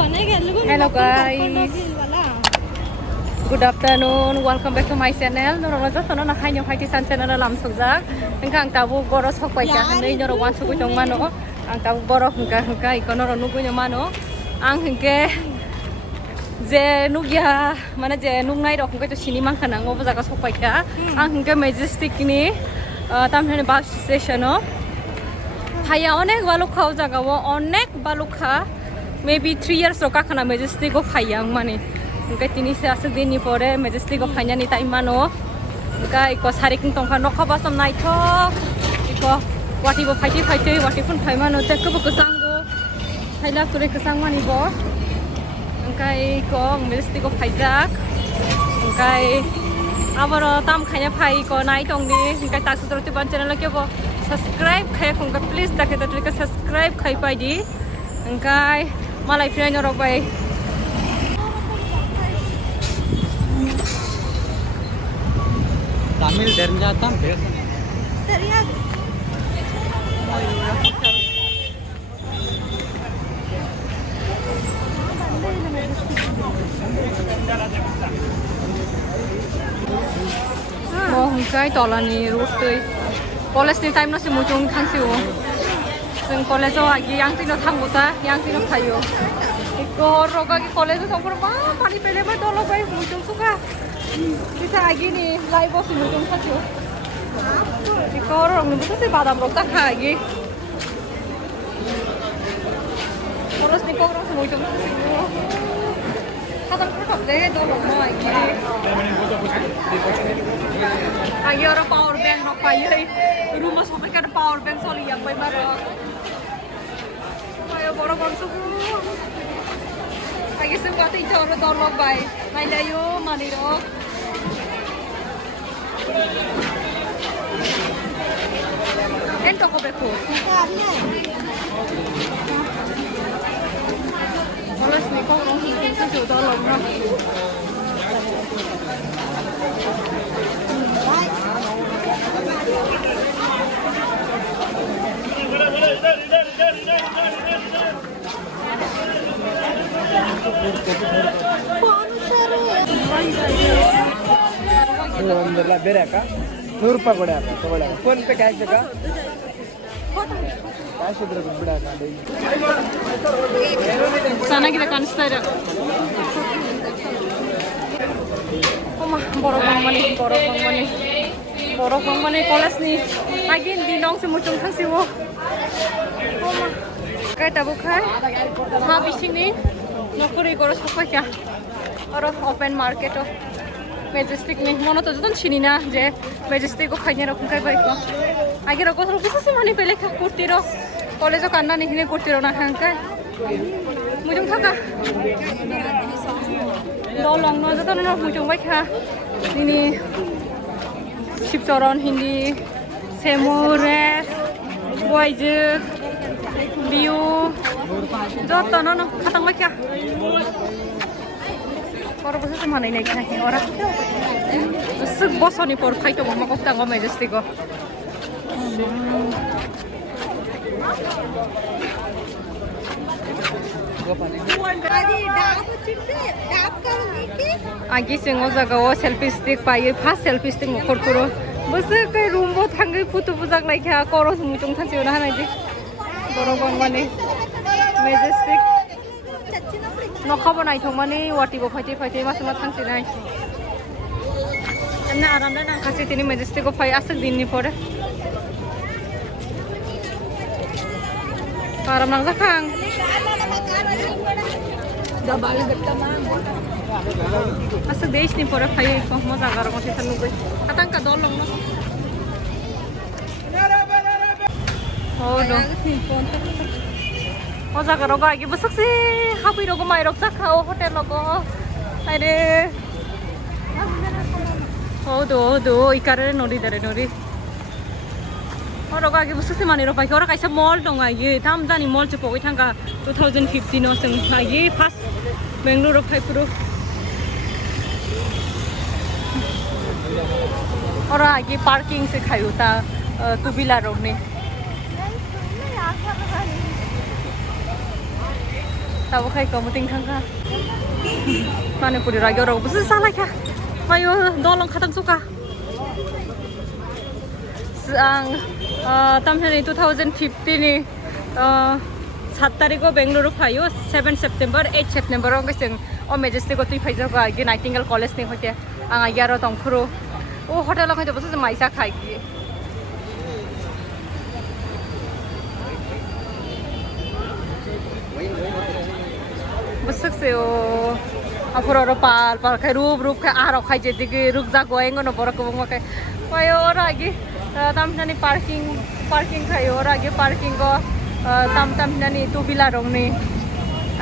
Hello guys. Good afternoon. Welcome back to my channel. Noro jo tono na khaino khaiti san channel lam sokja. Engkang tabu goro sokpai ka nei noro wan sugu jong mano. Ang tabu boro hungka ikono ro nugu nyo mano. Ang hingke je nugya mana je nugnai rok hingke to sini mangkana ngobo jaga sokpai ka. Ang hingke majestic ni tamhene bus station o. Haya onek baluk khao jaga o onek baluk kha. Maybe 3 years roka khana majestic go khayang mani. Engka tini se asuk dini pore majestic go khanya ni tai mano. Engka iko sariking tongkha nokha basam naithok. Iko wati bo phaiti wati phun phai mano te kubu kusang go. Thaila kure kusang mani bo. Engka iko majestic go phaijak. Engka abaro tam khanya phai ko nai tongni. Engka ta sutroti ban channel ke bo subscribe khai khongka please take ta click subscribe khai pai di. Engka malai friend orang baik. Tamil dari jatah biasa. Teriak. Oh, engkai tolani road tu. College ni time nasi mujung kansiu. Sing college lagi yang tino thambuta, yang tino khayo. Iko roga ki college songkor ma pani pele ba dolo bai mujung suka. Kita lagi ni live bos mujung khayo. Iko rong ni betul sih badam rok tak lagi. College ni kok rong mujung khayo. Kadang kadang deh dolo ma lagi. Lagi orang power bank rok pakai. Rumah sampai kan power bank soli yang baik marok. Ayo borong suku. Lagi sempat itu orang dorong baik. Nailayo manirok. Ento ko beko. Olas ni ko orang suku dorong rok. ಬೇರೆ ಅಕ್ಕ 100 ರೂಪಾಯಿ ಕೊಡಿ ಅಕ್ಕ ತಗೊಳ್ಳಿ phone pay cash ಬೇಕಾ cash ಇದ್ರೆ ಬಿಡ ಅಕ್ಕ ಚೆನ್ನಾಗಿದೆ ಕಾಣಿಸ್ತಾ ಇದೆ borok mani college ni lagi dinong si mucung khasiwo kai tabu khai ha bising ni nokuri goro sokai kya aro open market o majestic ni mono to jodon chini na je majestic ko khainya rokum kai bai ko age roko ro bisa se mani pele kha kurti ro college o kanna ni hine kurti ro na khang kai mujung thaka do long no jodon no mujung bai kha ini Shipsoron Hindi Semures Boyje Biu Joto no khatang ba kya Koro bosa se manai nai kha ora Suk bosoni por khai to mama kokta go majestic go Agi singo jaga o selfie stick pai first selfie stick mokor kuro bus kai room bo thangai photo bujak lai kha koros mutung thansiu na hanai ji borobang mane majestic nokabo nai thong mane wati bo phaitai masuma thangsi nai amna aram na khasi tini majestic ko phai asak din ni pore aram nang jakhang Dabali bekta mang. Asa desh ni pore phai ko mo jaga ro mati thanu bai. Atang ka dolong no. Oh no. O jaga ro ga gi busak se habi ro go mai rok sa khao hotel lo go. Are. Odo ikare nori dare nori. Oro ga gi busak se mani ro pai ora kaisa mall dong ai ye tam jani mall che poi thanga 2015 no sing ai first Bangalore Phaipuru और आगे parking से खायो था two wheeler road ने tao khai có một tinh thăng ha mà này phụ được ra rồi bớt sao lại cả mày đo lòng khát tăng suka sang tam tháng này 2015 này 7 तारिखको Bengaluru फायो 7 September 8 September को जों ओ Majestic तुइ Pfizer गे Nightingale college नि होते आं यारो तंखुरु ओ hotel खै बस माइसा खाइ कि बस से ओ अफरो पाल पाल खाइ रूप खाइ आरो खाइ जे दिगे रुक जा गोएंगो न बरको बंग खाइ पायो रागी तामनानि पार्किंग खायो रागी पार्किंग को tam nani tu bila rong ni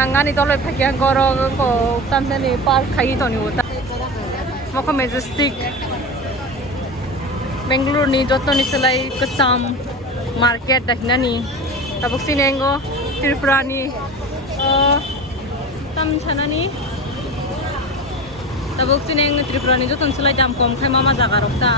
angani toloi phakya goro ko tam nani park khai to ni uta moko majestic Bangalore ni jotno ni selai kesam market dahnani tabuk sinengo Tripura ni tam chanani tabuk sineng Tripura ni joton selai jam kom khai mama jaga rokta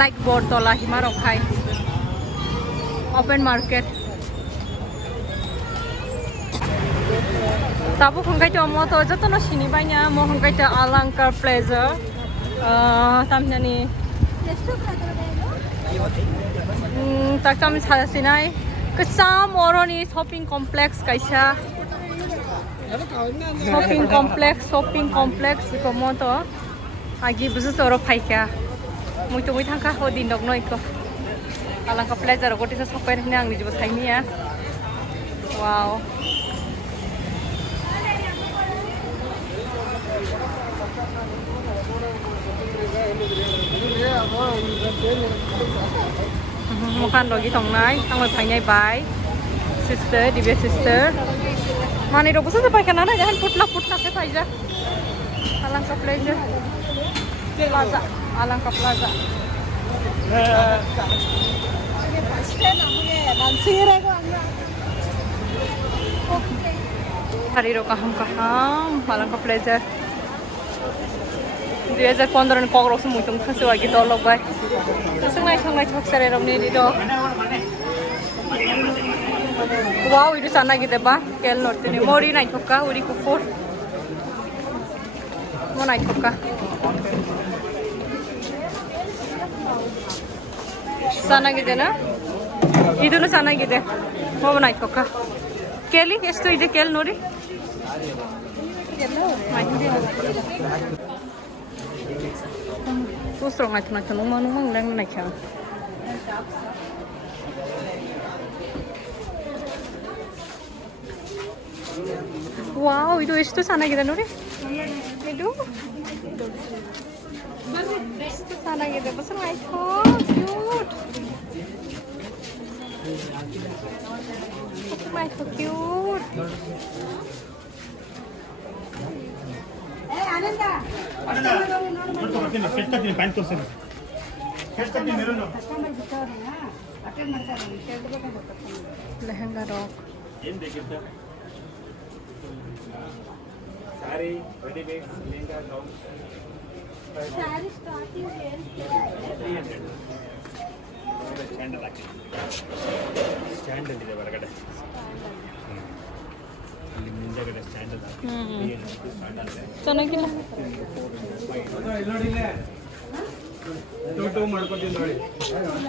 like board tola hima rok khai open market tabu khangkai to mo to joto no sini banya mo khangkai to Alankar Plaza tamnani tak tam sinai kesam oroni shopping complex kaisa shopping complex ko mo to agi busu soro phaika moi thangka ho din dok noi ko Alankar Plaza ro goti sa sopai ni ang nijo thaini ya wow makan lagi tong nai tang mai phai bai sister Divya sister mani ro busa sampai kana jangan putla se phai ja Alankar Plaza Alankar Plaza hari ro kaham Alankar Plaza 2015 ni kogrok semua itu kasih lagi tolong bay. Sengai cok sere romni di do. Wow itu sana gitu bah. Kel norte ni mori naik hoka uri kukur. Mau naik hoka. Sana gitu na. Itu na sana gitu. Mau naik hoka. Keli esto itu kel nori. Terus terang aja nak numang dan nak cang. Wow, itu sana kita nuri. Itu sana kita pasal itu cute. Pasal itu cute. Ananda. Betul betul. Kita di bantu sen. Kita di meron. Lehenga rok. Ini kita. Sari, ready mix, lehenga rok. Sari starting here. 300. Stand lagi. Stand ಇದೆ ಹೊರಗಡೆ. ಅಲ್ಲಿ ಮುಂಜಾಗಡೆ stand ಅದ. ಚೆನ್ನಾಗಿಲ್ಲ. Toto ಮಾಡ್ಕೊತೀನಿ ನೋಡಿ.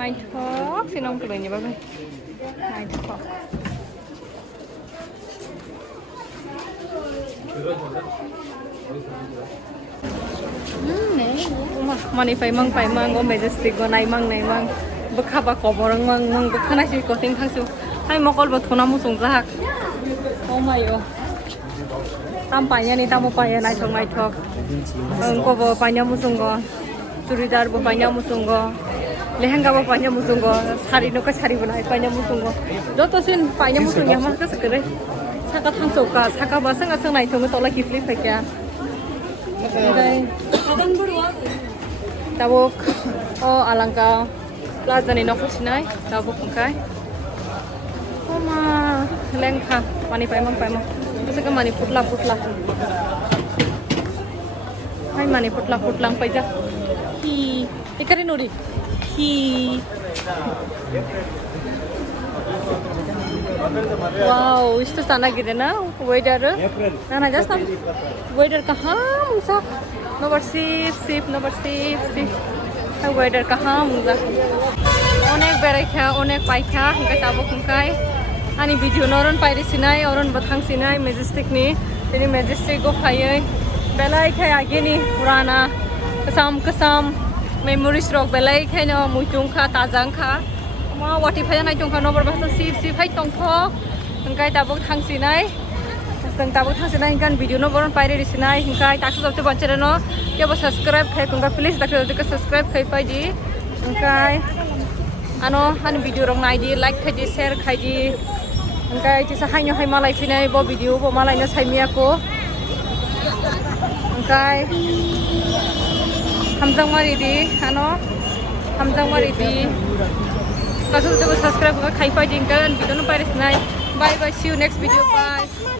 Night ಹಾಕ್ ಸಿನಂ ಕಡೆಗೆ ಬಾಬಾ. Night ಹಾಕ್. Mani phải mang có majestic có này mang bức khắp bạc cỏ borang mang bức khăn này chỉ có tiếng thang siêu hay mà con bật thôn nam musung zahak oh my god tam panya ni tam panya nai thong nai thok ko bo panya musung go churidar bo panya musung go lehenga bo panya musung go sari no ka sari banai panya musung go joto sin panya musung ya ma ka sakre saka thang soka saka ba sanga sang nai thong to la kifli phekya dai adan burwa tabok oh Alankar Plaza ni nok sinai tabok kai oma lengkha mani paimang terus ke mani putla hai mani putlang paija hi ikari nuri hi Wow, itu sana gitu na, weather. Nah, just tam, weather kaham sa, nomor sip, weather kaham sa. Onek berekha, onek paikha, hingga tabuk hingkai. Ani video noron pairi sinai, oron bathang sinai, majestic ni, ini majestic go payai. Belai khai agi ni, purana, kesam, memories rock belai khai no, muitung kha, tajang kha. Ma wati phajan ai tong kha nomor bahasa sip hai tong thok. Hingkai tabuk thang sinai. Sang tabuk thang sinai hingkan video no boron pairi sinai, hingkai taksu sabte bancere no, kya bo subscribe khai kungka please taksu sabte ka subscribe khai pai di. Hingkai ano video rong nai di like khai di share khai di. Hingkai tisa hainyo hai malai pinai bo video bo malai na saimia ko. Hingkai hamjang mari di Kasut subscribe ka khai pai di hingkan video no pairi sinai. Bye bye, see you next video, bye.